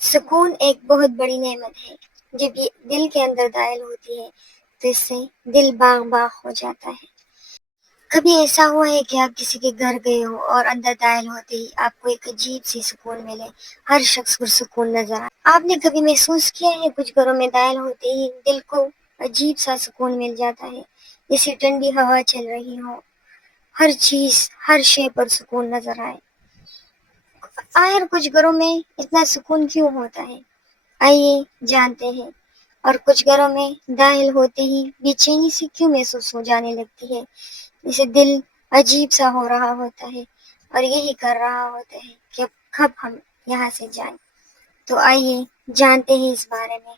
سکون ایک بہت بڑی نعمت ہے۔ جب یہ دل کے اندر داخل ہوتی ہے تو اس سے دل باغ باغ ہو جاتا ہے۔ کبھی ایسا ہوا ہے کہ آپ کسی کے گھر گئے ہو اور اندر داخل ہوتے ہی آپ کو ایک عجیب سی سکون ملے، ہر شخص پر سکون نظر آئے؟ آپ نے کبھی محسوس کیا ہے کچھ گھروں میں داخل ہوتے ہی دل کو عجیب سا سکون مل جاتا ہے، جیسے ٹھنڈی ہوا چل رہی ہو، ہر چیز ہر شے پر سکون نظر آئے؟ آخر کچھ گھروں میں اتنا سکون کیوں ہوتا ہے؟ آئیے جانتے ہیں۔ اور کچھ گھروں میں داخل ہوتے ہی بے چینی سے کیوں محسوس ہو جانے لگتی ہے، جسے دل عجیب سا ہو رہا ہوتا ہے اور یہی کر رہا ہوتا ہے کہ اب کب ہم یہاں سے جائیں۔ تو آئیے جانتے ہیں اس بارے میں۔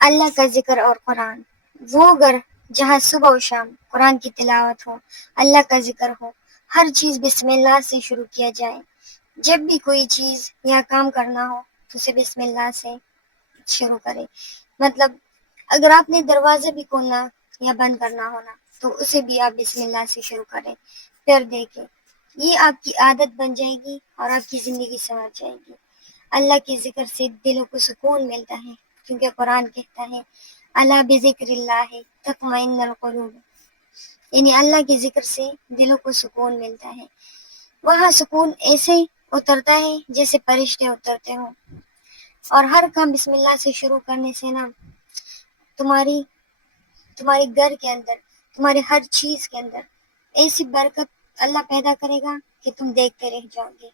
اللہ کا ذکر اور قرآن، وہ گھر جہاں صبح و شام قرآن کی تلاوت ہو، اللہ کا ذکر ہو، ہر چیز بسم اللہ سے شروع کیا جائے۔ جب بھی کوئی چیز یا کام کرنا ہو تو اسے بسم اللہ سے شروع کرے۔ مطلب اگر آپ نے دروازہ بھی کھولنا یا بند کرنا ہونا تو اسے بھی آپ بسم اللہ سے شروع کریں، پھر دیکھیں یہ آپ کی عادت بن جائے گی اور آپ کی زندگی سنور جائے گی۔ اللہ کے ذکر سے دلوں کو سکون ملتا ہے، کیونکہ قرآن کہتا ہے الا بذکر اللہ تطمئن القلوب، یعنی اللہ کے ذکر سے دلوں کو سکون ملتا ہے۔ وہاں سکون ایسے اترتا ہے جیسے فرشتے اترتے ہوں، اور ہر کام بسم اللہ سے شروع کرنے سے نا تمہارے گھر کے اندر، تمہارے ہر چیز کے اندر ایسی برکت اللہ پیدا کرے گا کہ تم دیکھتے رہ جاؤ گے۔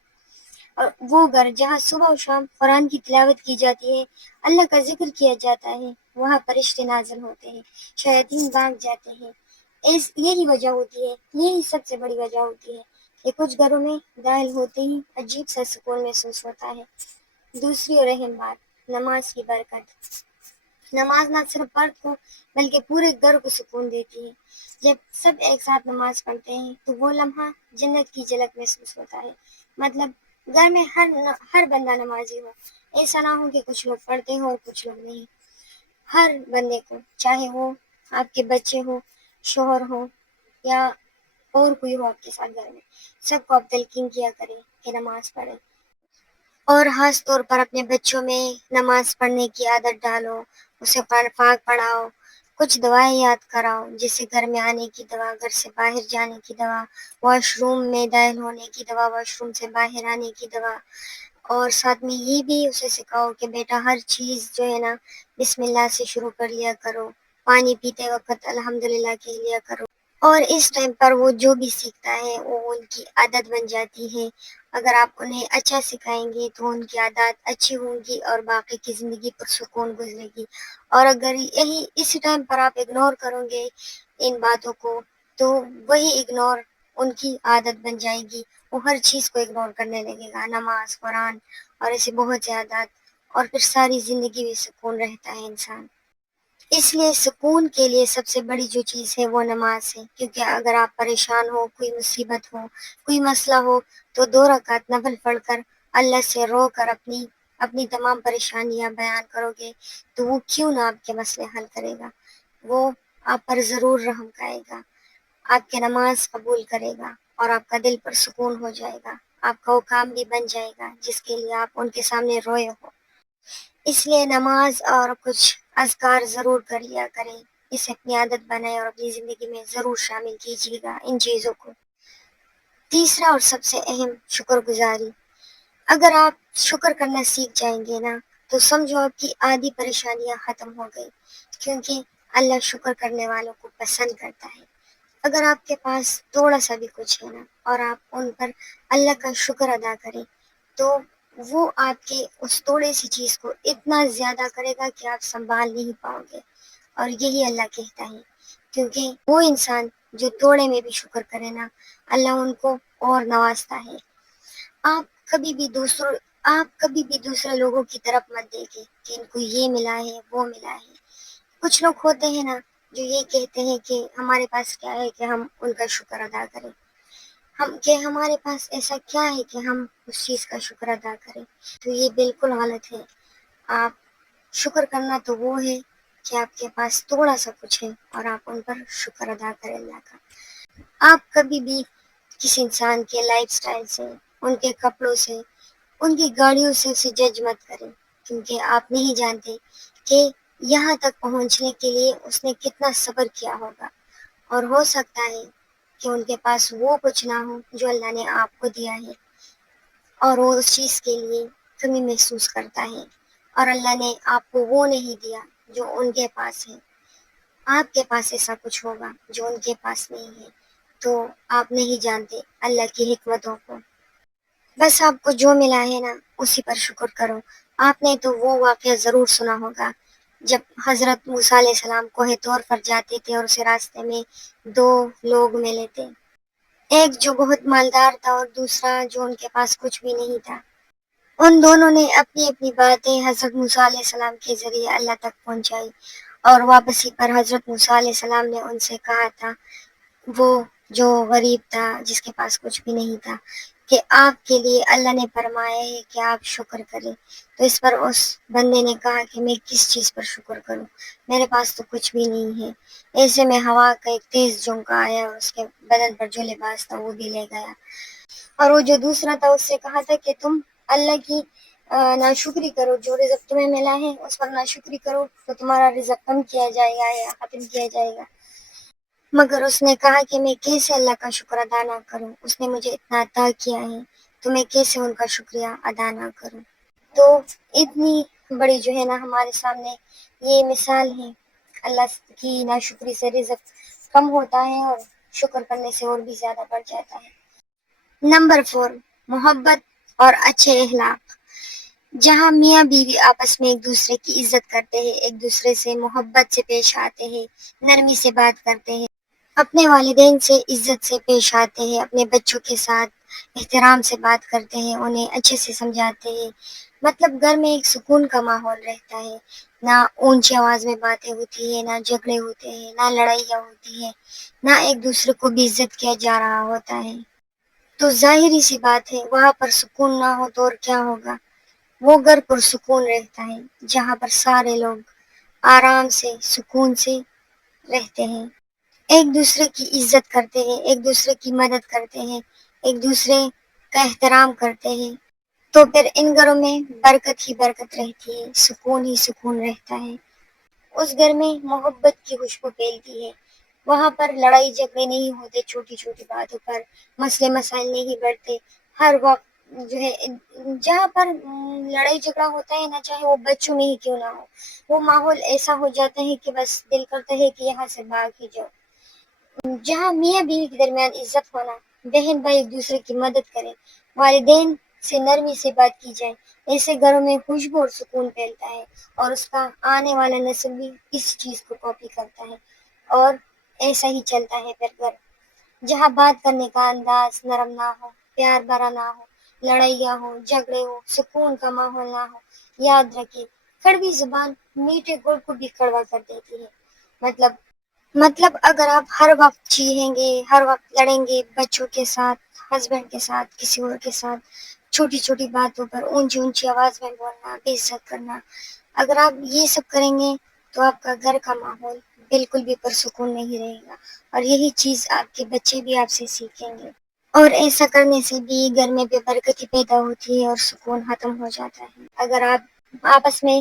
اور وہ گھر جہاں صبح و شام قرآن کی تلاوت کی جاتی ہے، اللہ کا ذکر کیا جاتا ہے، وہاں فرشتے نازل ہوتے ہیں، شیاطین بھاگ جاتے ہیں۔ یہی وجہ ہوتی ہے، یہی سب سے بڑی وجہ ہوتی ہے کہ کچھ گھروں میں داخل ہوتے ہی عجیب سا سکون محسوس ہوتا ہے۔ دوسری اور اہم بات، نماز کی برکت۔ نماز نہ صرف فرد کو بلکہ پورے گھر کو سکون دیتی ہے۔ جب سب ایک ساتھ نماز پڑھتے ہیں تو وہ لمحہ جنت کی جھلک محسوس ہوتا ہے۔ مطلب گھر میں ہر بندہ نمازی ہو، ایسا نہ ہو کہ کچھ لوگ پڑھتے ہوں اور کچھ لوگ نہیں۔ ہر بندے کو، چاہے وہ آپ کے بچے ہو، شوہر ہو یا اور کوئی ہو آپ کے ساتھ گھر میں، سب کو آپ تلقین کیا کریں کہ نماز پڑھیں، اور خاص طور پر اپنے بچوں میں نماز پڑھنے کی عادت ڈالو، اسے پاک پڑھاؤ، کچھ دعائیں یاد کراؤ، جیسے گھر میں آنے کی دعا، گھر سے باہر جانے کی دعا، واش روم میں داخل ہونے کی دعا، واش روم سے باہر آنے کی دعا، اور ساتھ میں یہ بھی اسے سکھاؤ کہ بیٹا ہر چیز جو ہے نا بسم اللہ سے شروع کر لیا کرو، پانی پیتے وقت الحمدللہ کہہ لیا کرو۔ اور اس ٹائم پر وہ جو بھی سیکھتا ہے وہ ان کی عادت بن جاتی ہے۔ اگر آپ انہیں اچھا سکھائیں گے تو ان کی عادات اچھی ہوں گی اور باقی کی زندگی پر سکون گزرے گی۔ اور اگر یہی اسی ٹائم پر آپ اگنور کرو گے ان باتوں کو تو وہی اگنور ان کی عادت بن جائے گی، وہ ہر چیز کو اگنور کرنے لگے گا، نماز، قرآن اور ایسے بہت سے عادات، اور پھر ساری زندگی میں سکون رہتا ہے انسان۔ اس لیے سکون کے لیے سب سے بڑی جو چیز ہے وہ نماز ہے، کیونکہ اگر آپ پریشان ہو، کوئی مصیبت ہو، کوئی مسئلہ ہو تو 2 رکعت نفل پڑھ کر اللہ سے رو کر اپنی تمام پریشانیاں بیان کرو گے تو وہ کیوں نہ آپ کے مسئلے حل کرے گا، وہ آپ پر ضرور رحم کرے گا، آپ کی نماز قبول کرے گا اور آپ کا دل پر سکون ہو جائے گا، آپ کا وہ کام بھی بن جائے گا جس کے لیے آپ ان کے سامنے روئے ہو۔ اس لیے نماز اور کچھ اذکار ضرور کر لیا کریں، اسے اپنی عادت بنائیں اور اپنی زندگی میں ضرور شامل کیجیے گا ان چیزوں کو۔ تیسرا اور سب سے اہم، شکر گزاری۔ اگر آپ شکر کرنا سیکھ جائیں گے نا تو سمجھو آپ کی آدھی پریشانیاں ختم ہو گئی، کیونکہ اللہ شکر کرنے والوں کو پسند کرتا ہے۔ اگر آپ کے پاس تھوڑا سا بھی کچھ ہے نا اور آپ ان پر اللہ کا شکر ادا کریں تو وہ آپ کے اس تھوڑے سی چیز کو اتنا زیادہ کرے گا کہ آپ سنبھال نہیں پاؤ گے۔ اور یہی اللہ کہتا ہے، کیونکہ وہ انسان جو توڑے میں بھی شکر کرے نا اللہ ان کو اور نوازتا ہے۔ آپ کبھی بھی دوسرے لوگوں کی طرف مت دیکھیں کہ ان کو یہ ملا ہے وہ ملا ہے۔ کچھ لوگ ہوتے ہیں نا جو یہ کہتے ہیں کہ ہمارے پاس کیا ہے کہ ہم ان کا شکر ادا کریں، کہ ہمارے پاس ایسا کیا ہے کہ ہم اس چیز کا شکر ادا کریں، تو یہ بالکل غلط ہے۔ آپ شکر کرنا تو وہ ہے کہ آپ کے پاس تھوڑا سا کچھ ہے اور آپ ان پر شکر ادا کریں اللہ کا۔ آپ کبھی بھی کسی انسان کے لائف سٹائل سے، ان کے کپڑوں سے، ان کی گاڑیوں سے اسے جج مت کریں، کیونکہ آپ نہیں جانتے کہ یہاں تک پہنچنے کے لیے اس نے کتنا صبر کیا ہوگا، اور ہو سکتا ہے کہ ان کے پاس وہ کچھ نہ ہو جو اللہ نے آپ کو دیا ہے، اور وہ اس چیز کے لیے کمی محسوس کرتا ہے، اور اللہ نے آپ کو وہ نہیں دیا جو ان کے پاس ہے۔ آپ کے پاس ایسا کچھ ہوگا جو ان کے پاس نہیں ہے، تو آپ نہیں جانتے اللہ کی حکمتوں کو۔ بس آپ کو جو ملا ہے نا اسی پر شکر کرو۔ آپ نے تو وہ واقعہ ضرور سنا ہوگا جب حضرت موسیٰ علیہ السلام کوہ طور پر جاتے تھے اور اسے راستے میں دو لوگ ملے تھے، ایک جو بہت مالدار تھا اور دوسرا جو ان کے پاس کچھ بھی نہیں تھا۔ ان دونوں نے اپنی اپنی باتیں حضرت موسیٰ علیہ السلام کے ذریعے اللہ تک پہنچائی، اور واپسی پر حضرت موسیٰ علیہ السلام نے ان سے کہا تھا، وہ جو غریب تھا جس کے پاس کچھ بھی نہیں تھا، کہ آپ کے لیے اللہ نے فرمایا ہے کہ آپ شکر کریں۔ تو اس پر اس بندے نے کہا کہ میں کس چیز پر شکر کروں، میرے پاس تو کچھ بھی نہیں ہے۔ ایسے میں ہوا کا ایک تیز جھونکا آیا اور اس کے بدن پر جو لباس تھا وہ بھی لے گیا۔ اور وہ جو دوسرا تھا اس سے کہا تھا کہ تم اللہ کی ناشکری کرو، جو رزق تمہیں ملا ہے اس پر ناشکری کرو تو تمہارا رزق کم کیا جائے گا یا ختم کیا جائے گا۔ مگر اس نے کہا کہ میں کیسے اللہ کا شکر ادا نہ کروں، اس نے مجھے اتنا عطا کیا ہے تو میں کیسے ان کا شکریہ ادا نہ کروں۔ تو اتنی بڑی جو ہے نا ہمارے سامنے یہ مثال ہے، اللہ کی ناشکری سے رزق کم ہوتا ہے اور شکر کرنے سے اور بھی زیادہ بڑھ جاتا ہے۔ نمبر 4، محبت اور اچھے اخلاق۔ جہاں میاں بیوی آپس میں ایک دوسرے کی عزت کرتے ہیں، ایک دوسرے سے محبت سے پیش آتے ہیں، نرمی سے بات کرتے ہیں، اپنے والدین سے عزت سے پیش آتے ہیں، اپنے بچوں کے ساتھ احترام سے بات کرتے ہیں، انہیں اچھے سے سمجھاتے ہیں، مطلب گھر میں ایک سکون کا ماحول رہتا ہے، نہ اونچی آواز میں باتیں ہوتی ہیں، نہ جھگڑے ہوتے ہیں، نہ لڑائیاں ہوتی ہیں، نہ ایک دوسرے کو بے عزت کیا جا رہا ہوتا ہے۔ تو ظاہری سی بات ہے وہاں پر سکون نہ ہو تو اور کیا ہوگا؟ وہ گھر پرسکون رہتا ہے جہاں پر سارے لوگ آرام سے سکون سے رہتے ہیں، ایک دوسرے کی عزت کرتے ہیں، ایک دوسرے کی مدد کرتے ہیں، ایک دوسرے کا احترام کرتے ہیں، تو پھر ان گھروں میں برکت ہی برکت رہتی ہے، سکون ہی سکون رہتا ہے۔ اس گھر میں محبت کی خوشبو پھیلتی ہے، وہاں پر لڑائی جھگڑے نہیں ہوتے، چھوٹی چھوٹی باتوں پر مسئلے مسائل نہیں بڑھتے۔ ہر وقت جو ہے جہاں پر لڑائی جھگڑا ہوتا ہے نا، چاہے وہ بچوں میں ہی کیوں نہ ہو، وہ ماحول ایسا ہو جاتا ہے کہ بس دل کرتا ہے کہ یہاں سے بھاگ ہی جاؤ۔ جہاں میاں بیوی کے درمیان عزت ہونا، بہن بھائی ایک دوسرے کی مدد کریں، والدین سے نرمی سے بات کی جائے، ایسے گھروں میں خوشبو اور سکون پھیلتا ہے، اور اس کا آنے والا نسل بھی اس چیز کو کاپی کرتا ہے، اور ایسا ہی چلتا ہے پھر گھر۔ جہاں بات کرنے کا انداز نرم نہ ہو، پیار بھرا نہ ہو، لڑائیاں ہو، جھگڑے ہو، سکون کا ماحول نہ ہو، یاد رکھیں کڑوی زبان میٹھے گل کو بھی کڑوا کر دیتی ہے۔ مطلب اگر آپ ہر وقت چیخیں گے، ہر وقت لڑیں گے بچوں کے ساتھ، ہسبینڈ کے ساتھ، کسی اور کے ساتھ، چھوٹی چھوٹی باتوں پر اونچی اونچی آواز میں بولنا، بے عزت کرنا، اگر آپ یہ سب کریں گے تو آپ کا گھر کا ماحول بالکل بھی پرسکون نہیں رہے گا، اور یہی چیز آپ کے بچے بھی آپ سے سیکھیں گے، اور ایسا کرنے سے بھی گھر میں بے برکتی پیدا ہوتی ہے اور سکون ختم ہو جاتا ہے۔ اگر آپ آپس میں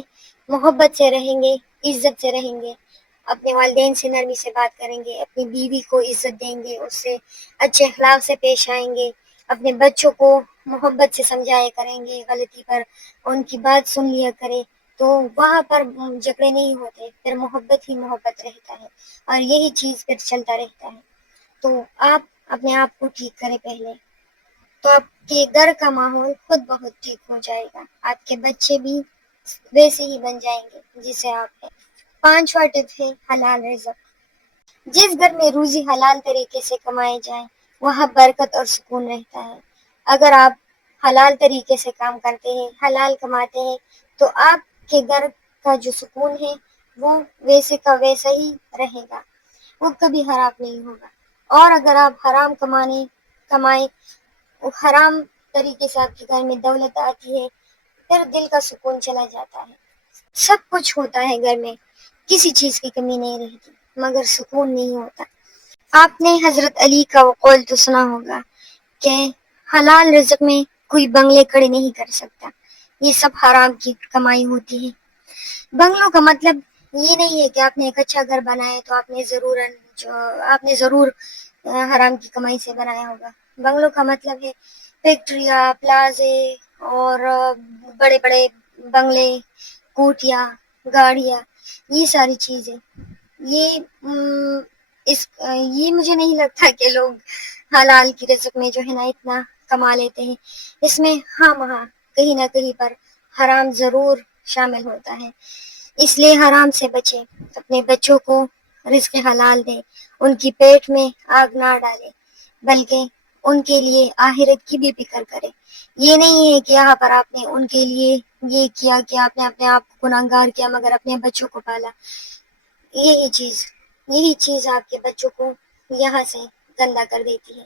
محبت سے رہیں گے، عزت سے رہیں گے، اپنے والدین سے نرمی سے بات کریں گے، اپنی بیوی کو عزت دیں گے، اس سے اچھے اخلاق سے پیش آئیں گے، اپنے بچوں کو محبت سے سمجھایا کریں گے، غلطی پر ان کی بات سن لیا کریں، تو وہاں پر جھگڑے نہیں ہوتے، پھر محبت ہی محبت رہتا ہے، اور یہی چیز پھر چلتا رہتا ہے۔ تو آپ اپنے آپ کو ٹھیک کریں پہلے، تو آپ کے گھر کا ماحول خود بہت ٹھیک ہو جائے گا، آپ کے بچے بھی ویسے ہی بن جائیں گے جسے آپ ہیں۔ 5واں ٹپ ہے حلال رزق۔ جس گھر میں روزی حلال طریقے سے کمائے جائیں وہاں برکت اور سکون رہتا ہے۔ اگر آپ حلال طریقے سے کام کرتے ہیں، حلال کماتے ہیں، تو آپ کے گھر کا جو سکون ہے وہ ویسے کا ویسا ہی رہے گا، وہ کبھی خراب نہیں ہوگا۔ اور اگر آپ حرام کمائیں، حرام طریقے سے آپ کے گھر میں دولت آتی ہے، پھر دل کا سکون چلا جاتا ہے۔ سب کچھ ہوتا ہے گھر میں، کسی چیز کی کمی نہیں رہتی، مگر سکون نہیں ہوتا۔ آپ نے حضرت علی کا وہ قول تو سنا ہوگا کہ حلال رزق میں کوئی بنگلے کھڑے نہیں کر سکتا. یہ سب حرام کی کمائی ہوتی ہے. بنگلوں کا مطلب یہ نہیں ہے کہ آپ نے ایک اچھا گھر بنایا تو آپ نے ضرور حرام کی کمائی سے بنایا ہوگا. بنگلوں کا مطلب ہے فیکٹریاں، پلازے اور بڑے بڑے بنگلے، کوٹیاں، گاڑیاں، یہ ساری چیزیں. یہ یہ مجھے نہیں لگتا کہ لوگ حلال کی رزق میں جو ہے نا اتنا کما لیتے ہیں. اس میں ہاں وہاں کہیں نہ کہیں پر حرام ضرور شامل ہوتا ہے. اس لیے حرام سے بچیں، اپنے بچوں کو رزق حلال دیں، ان کی پیٹ میں آگ نہ ڈالیں، بلکہ ان کے لیے آخرت کی بھی فکر کریں. یہ نہیں ہے کہ یہاں پر آپ نے ان کے لیے یہ کیا کہ آپ نے اپنے آپ کو گناہگار کیا مگر اپنے بچوں کو پالا. یہی چیز آپ کے بچوں کو یہاں سے گندا کر دیتی ہے.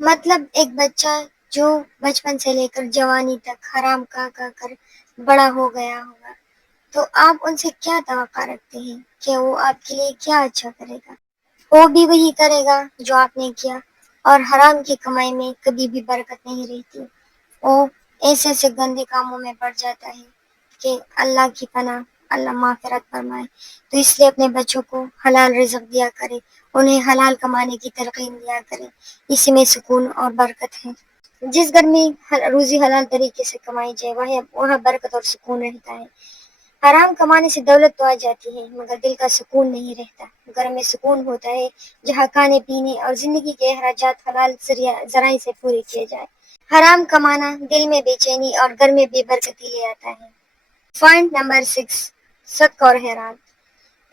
مطلب ایک بچہ جو بچپن سے لے کر جوانی تک حرام کھا کر بڑا ہو گیا ہوگا، تو آپ ان سے کیا توقع رکھتے ہیں کہ وہ آپ کے لیے کیا اچھا کرے گا؟ وہ بھی وہی کرے گا جو آپ نے کیا. اور حرام کی کمائی میں کبھی بھی برکت نہیں رہتی. وہ ایسے ایسے گندے کاموں میں پڑ جاتا ہے کہ اللہ کی پناہ، اللہ مغفرت فرمائے. تو اس لیے اپنے بچوں کو حلال رزق دیا کرے، انہیں حلال کمانے کی تلقین دیا کرے. اسی میں سکون اور برکت ہے. جس گھر میں روزی حلال طریقے سے کمائی جائے وہاں برکت اور سکون رہتا ہے. حرام کمانے سے دولت تو آ جاتی ہے مگر دل کا سکون نہیں رہتا. گھر میں سکون ہوتا ہے جہاں کھانے پینے اور زندگی کے اخراجات حلال ذرائع سے پورے کیے جائے. حرام کمانا دل میں بے چینی اور گھر میں بے برکتی لے آتا ہے. پوائنٹ نمبر 6، صدقہ اور خیرات.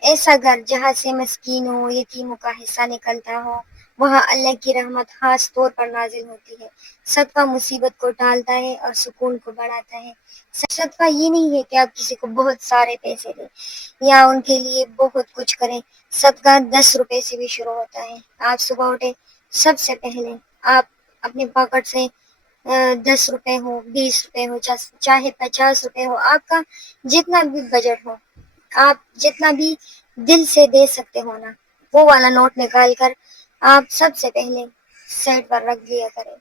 ایسا گھر جہاں سے مسکینوں، یتیموں کا حصہ نکلتا ہو، وہاں اللہ کی رحمت خاص طور پر نازل ہوتی ہے. صدقہ مصیبت کو ٹالتا ہے اور سکون کو بڑھاتا ہے. صدقہ یہ نہیں ہے کہ آپ کسی کو بہت سارے پیسے دیں یا ان کے لیے بہت کچھ کریں. صدقہ 10 روپے سے بھی شروع ہوتا ہے. آپ صبح اٹھے، سب سے پہلے آپ اپنے پاکٹ سے 10 روپے ہو، 20 روپے ہو، چاہے 50 روپے ہو، آپ کا جتنا بھی بجٹ ہو، آپ جتنا بھی دل سے دے سکتے ہو نا، وہ والا نوٹ نکال کر آپ سب سے پہلے سیٹ پر رکھ دیا کریں.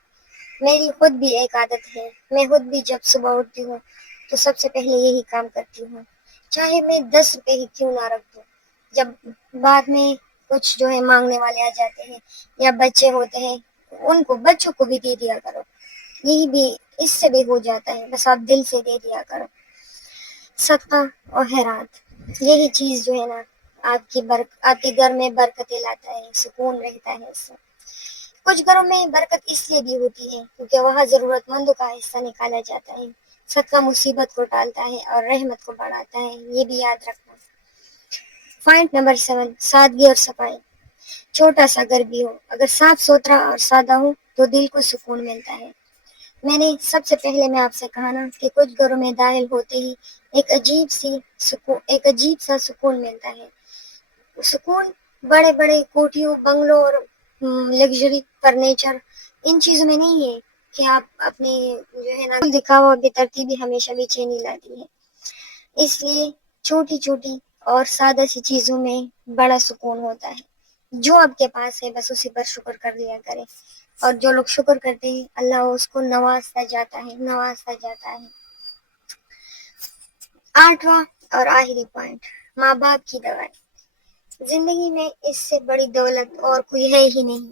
میری خود بھی ایک عادت ہے، میں خود بھی جب صبح اٹھتی ہوں تو سب سے پہلے یہی کام کرتی ہوں، چاہے میں 10 روپے ہی کیوں نہ رکھ دوں. جب بعد میں کچھ جو ہے مانگنے والے آ جاتے ہیں یا بچے ہوتے ہیں، ان کو بچوں کو بھی دے دیا کرو. یہی بھی اس سے بھی ہو جاتا ہے، بس آپ دل سے دے دیا کرو. صدقہ اور خیرات یہی چیز جو ہے نا آپ کے گھر میں برکتیں لاتا ہے، سکون رہتا ہے. اس سے کچھ گھروں میں برکت اس لیے بھی ہوتی ہے کیونکہ وہاں ضرورت مندوں کا حصہ نکالا جاتا ہے. صدقہ مصیبت کو ٹالتا ہے اور رحمت کو بڑھاتا ہے، یہ بھی یاد رکھنا. پوائنٹ نمبر 7، سادگی اور صفائی. چھوٹا سا گھر بھی ہو، اگر صاف ستھرا اور سادہ ہو تو دل کو سکون ملتا ہے. میں نے سب سے پہلے میں آپ سے کہا نا کہ کچھ گھروں میں داخل ہوتے ہی ایک عجیب سا سکون ملتا ہے. سکون بڑے بڑے کوٹھیوں، بنگلوں اور لگژری فرنیچر، ان چیزوں میں نہیں ہے کہ آپ اپنے جو ہے نا دکھاوا بے ترتیبی ہمیشہ بے چینی لاتی ہے. اس لیے چھوٹی چھوٹی اور سادہ سی چیزوں میں بڑا سکون ہوتا ہے. جو آپ کے پاس ہے بس اسی پر شکر کر لیا کرے. اور جو لوگ شکر کرتے ہیں اللہ اس کو نوازتا جاتا ہے. 8واں اور آخری پوائنٹ، ماں باپ کی دعائیں. زندگی میں اس سے بڑی دولت اور کوئی ہے ہی نہیں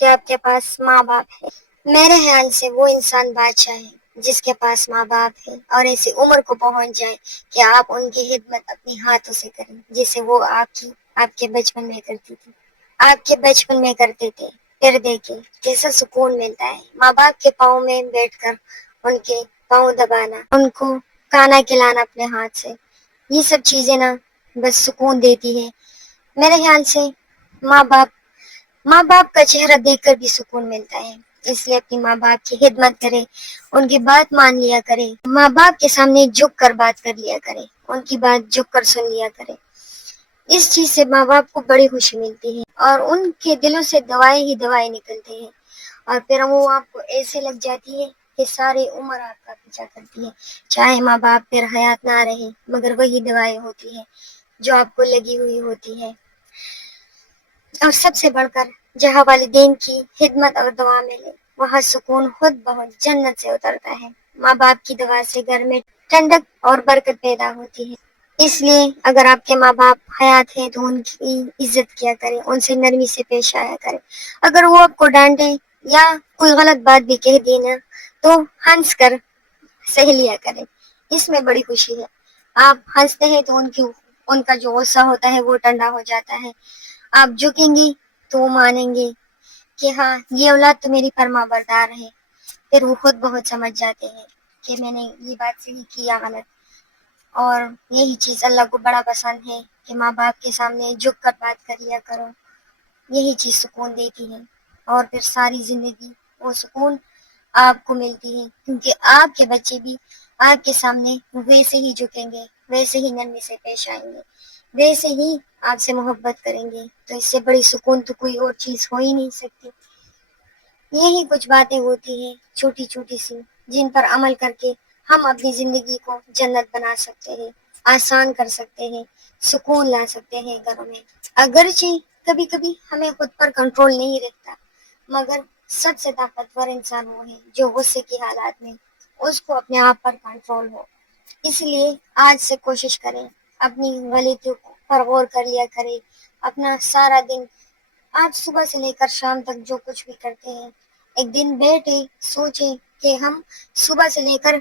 کہ آپ کے پاس ماں باپ ہے. میرے خیال سے وہ انسان بادشاہ ہے جس کے پاس ماں باپ ہے اور ایسی عمر کو پہنچ جائے کہ آپ ان کی خدمت اپنے ہاتھوں سے کریں جسے وہ آپ کے بچپن میں کرتی تھی، آپ کے بچپن میں کرتے تھے. پھر دیکھیں کیسا سکون ملتا ہے ماں باپ کے پاؤں میں بیٹھ کر، ان کے پاؤں دبانا، ان کو کھانا کھلانا اپنے ہاتھ سے. یہ سب چیزیں نا بس سکون دیتی ہے. میرے خیال سے ماں باپ کا چہرہ دیکھ کر بھی سکون ملتا ہے. اس لیے اپنی ماں باپ کی خدمت کرے، ان کی بات مان لیا کرے، ماں باپ کے سامنے جھک کر بات کر لیا کرے، ان کی بات جھک کر سن لیا کرے. اس چیز سے ماں باپ کو بڑی خوشی ملتی ہے اور ان کے دلوں سے دوائیں ہی دوائیں نکلتی ہیں. اور پھر وہ آپ کو ایسے لگ جاتی ہے کہ ساری عمر آپ کا پیچھا کرتی ہے. چاہے ماں باپ پھر حیات نہ رہے مگر وہی دوائیں ہوتی ہیں جو آپ کو لگی ہوئی ہوتی ہے. اور سب سے بڑھ کر جہاں والدین کی خدمت اور دعا ملے وہاں سکون خود بہت جنت سے اترتا ہے۔ ماں باپ کی دعا سے گھر میں ٹھنڈک اور برکت پیدا ہوتی ہے۔ اس لیے اگر آپ کے ماں باپ حیات ہیں تو ان کی عزت کیا کریں، ان سے نرمی سے پیش آیا کریں۔ اگر وہ آپ کو ڈانٹے یا کوئی غلط بات بھی کہہ دینا تو ہنس کر سہ لیا کریں، اس میں بڑی خوشی ہے۔ آپ ہنستے ہیں تو ان کا جو غصہ ہوتا ہے وہ ٹھنڈا ہو جاتا ہے۔ آپ جھکیں گی تو وہ مانیں گے کہ ہاں یہ اولاد تو میری فرما بردار ہے، پھر وہ خود بہت سمجھ جاتے ہیں کہ میں نے یہ بات صحیح کی یا غلط۔ اور یہی چیز اللہ کو بڑا پسند ہے کہ ماں باپ کے سامنے جھک کر بات کر لیا کرو، یہی چیز سکون دیتی ہے۔ اور پھر ساری زندگی وہ سکون آپ کو ملتی ہے، کیونکہ آپ کے بچے بھی آپ کے سامنے ویسے ہی جھکیں گے، ویسے ہی نرمی سے پیش آئیں گے، ویسے ہی آپ سے محبت کریں گے۔ تو اس سے بڑی سکون تو کوئی اور چیز ہو ہی نہیں سکتی۔ یہی کچھ باتیں ہوتی ہیں چھوٹی چھوٹی سی، جن پر عمل کر کے ہم اپنی زندگی کو جنت بنا سکتے ہیں، آسان کر سکتے ہیں، سکون لا سکتے ہیں گھروں میں۔ اگرچہ کبھی کبھی ہمیں خود پر کنٹرول نہیں رہتا، مگر سب سے طاقتور انسان وہ ہے جو غصے کی حالات میں اس کو اپنے آپ پر کنٹرول ہو۔ اس لیے آج سے کوشش کریں، اپنی غلطیوں پر غور کر لیا کریں۔ اپنا سارا دن، آپ صبح سے لے کر شام تک جو کچھ بھی کرتے ہیں، ایک دن بیٹھے سوچیں کہ ہم صبح سے لے کر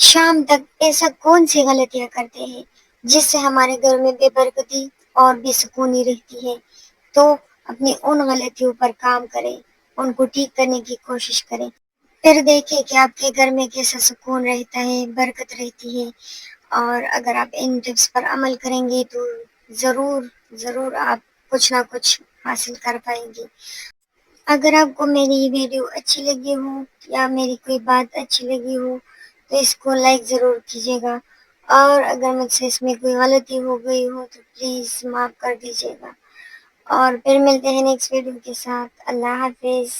شام تک ایسا کون سی غلطیاں کرتے ہیں جس سے ہمارے گھر میں بے برکتی اور بے سکونی رہتی ہے۔ تو اپنی ان غلطیوں پر کام کریں، ان کو ٹھیک کرنے کی کوشش کریں، پھر دیکھیں کہ آپ کے گھر میں کیسا سکون رہتا ہے، برکت رہتی ہے۔ اور اگر آپ ان ٹپس پر عمل کریں گے تو ضرور ضرور آپ کچھ نہ کچھ حاصل کر پائیں گے۔ اگر آپ کو میری یہ ویڈیو اچھی لگی ہو یا میری کوئی بات اچھی لگی ہو تو اس کو لائک ضرور کیجیے گا، اور اگر مجھ سے اس میں کوئی غلطی ہو گئی ہو تو پلیز معاف کر دیجیے گا۔ اور پھر ملتے ہیں نیکسٹ ویڈیو کے ساتھ۔ اللہ حافظ۔